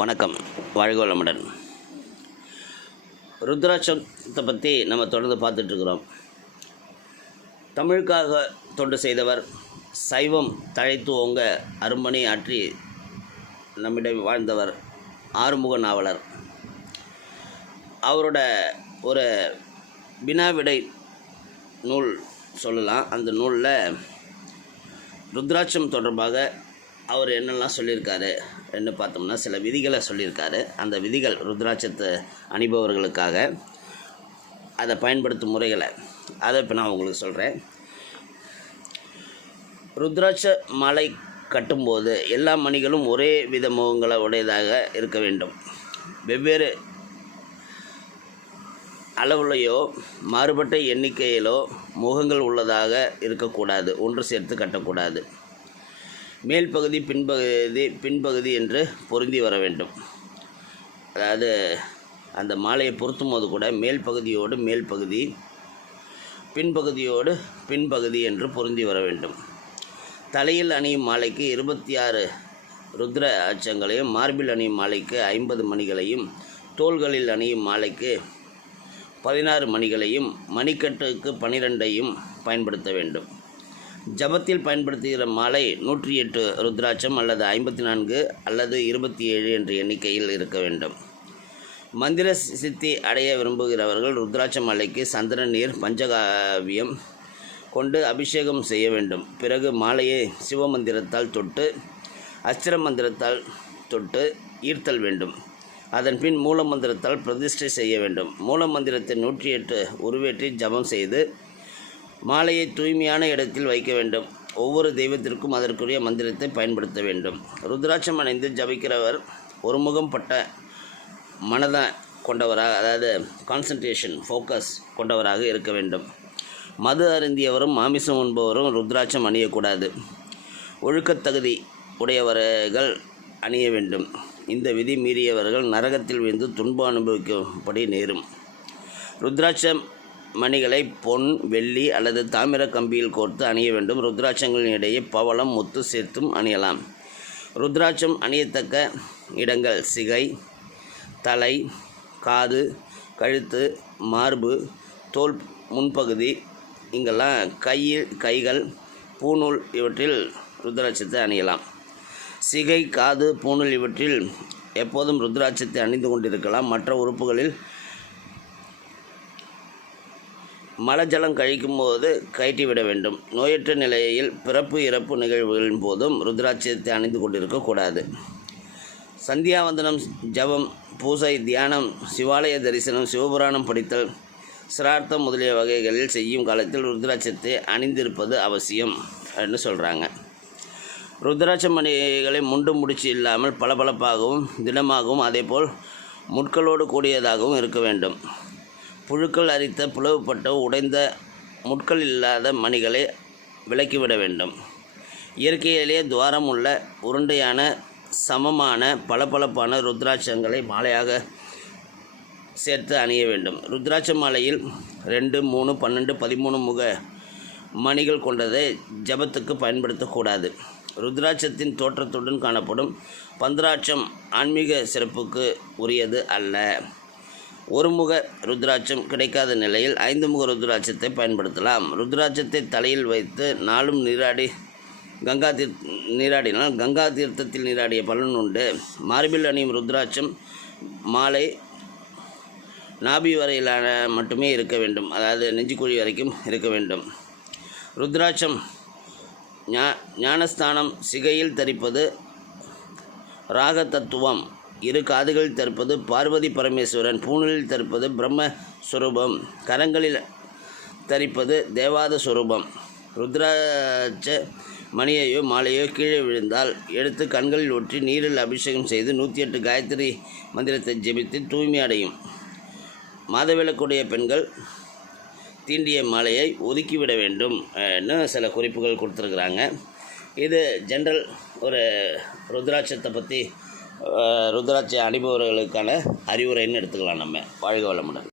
வணக்கம். வாழ்க வளமுடன். ருத்ராட்சத்தை பற்றி நம்ம தொடர்ந்து பார்த்துட்ருக்குறோம். தமிழுக்காக தொண்டு செய்தவர் சைவம் தழைத்து ஓங்க அரும்பணி ஆற்றி நம்மிடம் வாழ்ந்தவர் ஆறுமுக நாவலர். அவரோட ஒரு வினாவிடை நூல் சொல்லலாம். அந்த நூலில் ருத்ராட்சம் தொடர்பாக அவர் என்னெல்லாம் சொல்லியிருக்காரு என்ன பார்த்தோம்னா சில விதிகளை சொல்லியிருக்காரு. அந்த விதிகள் ருத்ராட்சத்தை அணிபவர்களுக்காக அதை பயன்படுத்தும் முறைகளை. அதை இப்போ நான் உங்களுக்கு சொல்கிறேன் ருத்ராட்ச மாலை கட்டும்போது எல்லா மணிகளும் ஒரே வித முகங்களை உடையதாக இருக்க வேண்டும். வெவ்வேறு அளவுலையோ மாறுபட்ட எண்ணிக்கையிலோ முகங்கள் உள்ளதாக இருக்கக்கூடாது. ஒன்று சேர்த்து கட்டக்கூடாது. மேல் பகுதி பின்பகுதி பின்பகுதி என்று பொருந்தி வர வேண்டும். அதாவது அந்த மாலையை பொருத்தும் போது கூட மேல் பகுதியோடு மேல் பகுதி பின்பகுதியோடு பின்பகுதி என்று பொருந்தி வர வேண்டும். தலையில் அணியும் மாலைக்கு இருபத்தி ஆறு ருத்ர அச்சங்களையும் மார்பில் அணியும் மாலைக்கு ஐம்பது மணிகளையும் தோள்களில் அணியும் மாலைக்கு பதினாறு மணிகளையும் மணிக்கட்டுக்கு பனிரெண்டையும் பயன்படுத்த வேண்டும். ஜபத்தில் பயன்படுத்துகிற மாலை நூற்றி எட்டு ருத்ராட்சம் அல்லது ஐம்பத்தி நான்கு அல்லது இருபத்தி ஏழு என்ற எண்ணிக்கையில் இருக்க வேண்டும். மந்திர சித்தி அடைய விரும்புகிறவர்கள் ருத்ராட்ச மாலைக்கு சந்திர நீர் பஞ்சகாவியம் கொண்டு அபிஷேகம் செய்ய வேண்டும். பிறகு மாலையை சிவமந்திரத்தால் தொட்டு அஸ்திர மந்திரத்தால் தொட்டு ஈர்த்தல் வேண்டும். அதன் பின் மூல மந்திரத்தால் பிரதிஷ்டை செய்ய வேண்டும். மூல மந்திரத்தை நூற்றி எட்டு உருவேற்றி ஜபம் செய்து மாலையை தூய்மையான இடத்தில் வைக்க வேண்டும். ஒவ்வொரு தெய்வத்திற்கும் அதற்குரிய மந்திரத்தை பயன்படுத்த வேண்டும். ருத்ராட்சம் அணிந்து ஜபிக்கிறவர் ஒருமுகம் பட்ட மனதை கொண்டவராக அதாவது கான்சன்ட்ரேஷன் ஃபோக்கஸ் கொண்டவராக இருக்க வேண்டும். மது அருந்தியவரும் மாமிசம் உண்பவரும் ருத்ராட்சம் அணியக்கூடாது. ஒழுக்கத்தகுதி உடையவர்கள் அணிய வேண்டும். இந்த விதி மீறியவர்கள் நரகத்தில் விழுந்து துன்பம் அனுபவிக்கும்படி நேரும். ருத்ராட்சம் மணிகளை பொன் வெள்ளி அல்லது தாமிர கம்பியில் கோர்த்து அணிய வேண்டும். ருத்ராட்சங்களின் இடையே பவளம் முத்து சேர்த்தும் அணியலாம். ருத்ராட்சம் அணியத்தக்க இடங்கள் சிகை தலை காது கழுத்து மார்பு தோல் முன்பகுதி. இங்கெல்லாம் கையில் கைகள் பூநூல் இவற்றில் ருத்ராட்சத்தை அணியலாம். சிகை காது பூநூல் இவற்றில் எப்போதும் ருத்ராட்சத்தை அணிந்து கொண்டிருக்கலாம். மற்ற உறுப்புகளில் மலஜலம் கழிக்கும் போது கயற்றிவிட வேண்டும். நோயற்ற நிலையில் பிறப்பு இறப்பு நிகழ்வுகளின் போதும் ருத்ராட்சியத்தை அணிந்து கொண்டிருக்கக்கூடாது சந்தியாவந்தனம் ஜபம் பூசை தியானம் சிவாலய தரிசனம் சிவபுராணம் படித்தல் சிரார்த்தம் முதலிய வகைகளில் செய்யும் காலத்தில் ருத்ராட்சத்தை அணிந்திருப்பது அவசியம் அப்படின்னு சொல்கிறாங்க ருத்ராட்ச மணிகளை முண்டு முடிச்சு இல்லாமல் பளபளப்பாகவும் திடமாகவும் அதேபோல் முட்களோடு கூடியதாகவும் இருக்க வேண்டும். புழுக்கள் அரித்த பிளவுபட்ட உடைந்த முட்கள் இல்லாத மணிகளை விலக்கிவிட வேண்டும். இயற்கையிலேயே துவாரம் உள்ள உருண்டையான சமமான பளபளப்பான ருத்ராட்சங்களை மாலையாக சேர்த்து அணிய வேண்டும். ருத்ராட்ச மாலையில் ரெண்டு மூணு பன்னெண்டு பதிமூணு முக மணிகள் கொண்டதை ஜபத்துக்கு பயன்படுத்தக்கூடாது. ருத்ராட்சத்தின் தோற்றத்துடன் காணப்படும் பந்திராட்சம் ஆன்மீக சிறப்புக்கு உரியது அல்ல. ஒரு முக ருத்ராட்சம் கிடைக்காத நிலையில் ஐந்து முக ருத்ராட்சத்தை பயன்படுத்தலாம். ருத்ராட்சத்தை தலையில் வைத்து நாளும் நீராடி கங்கா தீர் நீராடினால் கங்கா தீர்த்தத்தில் நீராடிய பலன் உண்டு. மார்பில் அணியும் ருத்ராட்சம் மாலை நாபி வரையிலான மட்டுமே இருக்க வேண்டும். அதாவது நெஞ்சுக்குழி வரைக்கும் இருக்க வேண்டும். ருத்ராட்சம் ஞா ஞானஸ்தானம் சிகையில் தரிப்பது ராக தத்துவம் இரு காதுகளில் தற்பது பார்வதி பரமேஸ்வரன் பூணலில் பிரம்ம பிரம்மஸ்வரூபம் கரங்களில் தரிப்பது தேவாத சுரூபம். ருத்ராட்ச மணியையோ மாலையோ கீழே விழுந்தால் எடுத்து கண்களில் ஒற்றி நீரில் அபிஷேகம் செய்து நூற்றி எட்டு காயத்ரி மந்திரத்தை ஜெபித்து தூய்மை அடையும். மாதவிளக்குடைய பெண்கள் தீண்டிய மாலையை ஒதுக்கிவிட வேண்டும் சில குறிப்புகள் கொடுத்துருக்குறாங்க. இது ஜென்ரல் ஒரு ருத்ராட்சத்தை பற்றி ருத்ராட்சி அணிபவர்களுக்கான அறிவுரைன்னு எடுத்துக்கலாம் நம்ம. வாழ்க வளமுடன்.